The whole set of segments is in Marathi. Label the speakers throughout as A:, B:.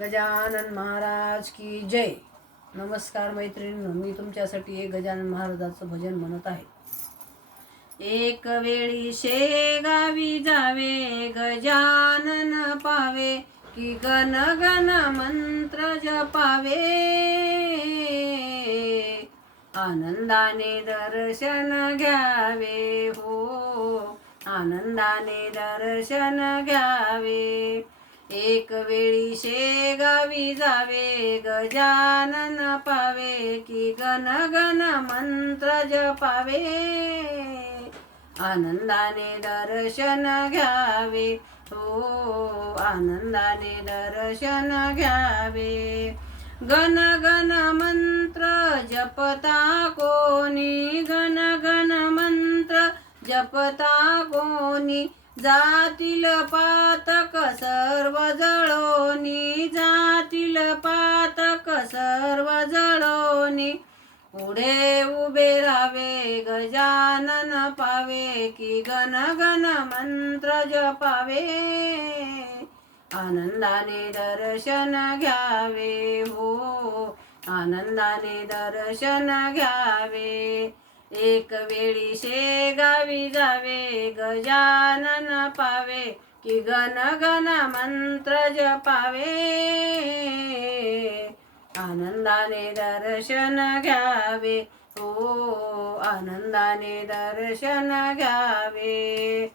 A: गजानन महाराज की जय. नमस्कार मैत्रिणी मी तुमच्यासाठी एक गजानन महाराजाचं भजन म्हणत आहे. एक वेळी शेगावी जावे गजानन पावे की गण गण मंत्र जपावे. आनंदाने दर्शन घ्यावे हो आनंदाने दर्शन घ्यावे. एक वेळी शेगावी जावे गजानन पावे की गण गण मंत्र जपावे. आनंदाने दर्शन घ्यावे हो आनंदाने दर्शन घ्यावे. गण गण मंत्र जपता कोणी गण गण मंत्र जपता कोणी जातील पातक सर्व जळोनी जातील पातक सर्व जळोनी पुढे उभे राहावे गजानन पावे की गण गण मंत्र जपावे. आनंदाने दर्शन घ्यावे हो. आनंदाने दर्शन घ्यावे. एक वेळी शेगावी जावे गजानन पावे की गण गण मंत्र जपावे. आनंदाने दर्शन घ्यावे हो आनंदाने दर्शन घ्यावे.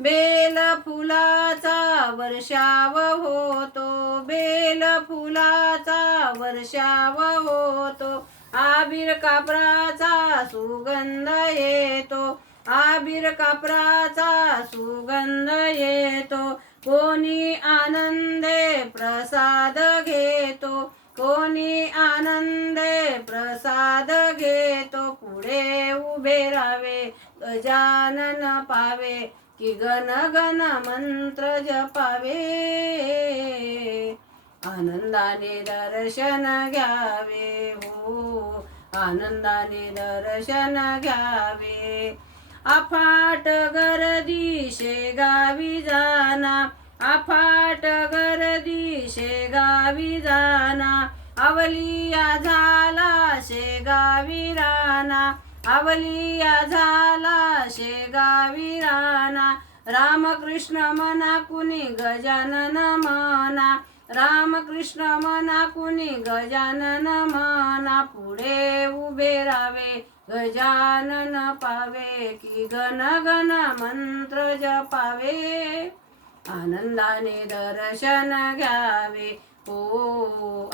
A: बेल फुलाचा वर्षाव होतो बेल फुलाचा वर्षाव होतो. आबीर कापराचा सुगंध येतो. आबीर कापराचा सुगंध येतो. कोणी आनंदे प्रसाद घेतो. कोणी आनंदे प्रसाद घेतो. पुढे उभे राहावे गजानन पावे की गण गण मंत्र जपावे. आनंदाने दर्शन घ्यावे. हो. आनंदाने दर्शन घ्यावे. अफाट गर्दी शेगावी जाना. अफाट गर्दी शेगावी जाना. अवलिया झाला शेगावी राणा. अवलिया झाला शेगावी राणा. रामकृष्ण मना कुणी गजानन मना. रामकृष्ण मना कुणी गजानन मना पुढे उभे रावे गजानन पावे की गण गण मंत्र जपावे. आनंदाने दर्शन घ्यावे. ओ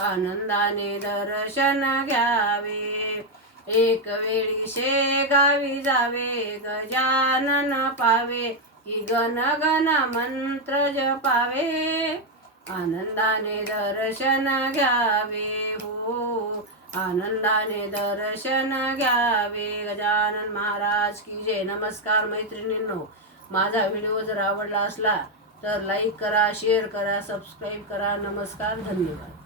A: आनंदाने दर्शन घ्यावे. एक वेळी शेगावी जावे. गजानन पावे की गण गण मंत्र जपावे. आनंदाने दर्शन घ्यावे हो. आनंदाने दर्शन घ्यावे. गजानन महाराज की जय. नमस्कार मैत्रिणींनो. माझा व्हिडिओ जर आवडला असला तर लाईक करा शेअर करा सबस्क्राईब करा. नमस्कार धन्यवाद.